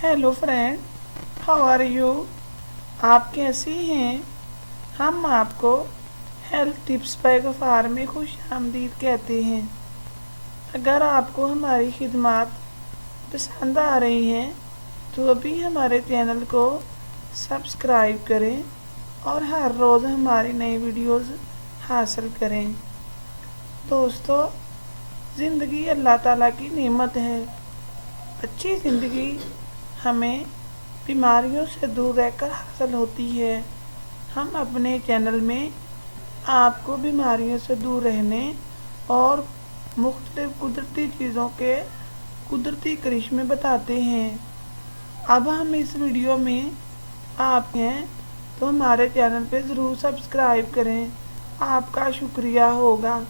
Hello friend, how are you? आप कैसी हैं? हम आपको हेल्थ टिप्स बाय गफ़ार में खुश आमदीद कहते हैं। अगर आपको हमारी खिदमत पसंद आ रही हैं तो अभी हमारे चैनल को सब्सक्राइब करें और हर रोज़ हमारी नई वीडियोस हासिल करें। दोस्तों, ज़िंदगी अल्लाह ताला की नेमत है। अच्छी ज़िंदगी हमें बीमारियों से दूर रहकर हासिल होती है। हम अपने चैनल में आपको बीमारियों से दूर रहने और मुख्तलिफ कुदरती चीज़ों के कुदरती करिश्मे बताते हैं। अब हम इस वीडियो में आप हैं तो हमारे चैनल पे ज़रूर सब्सक्राइब करें। आपका शुक्रिया होगा।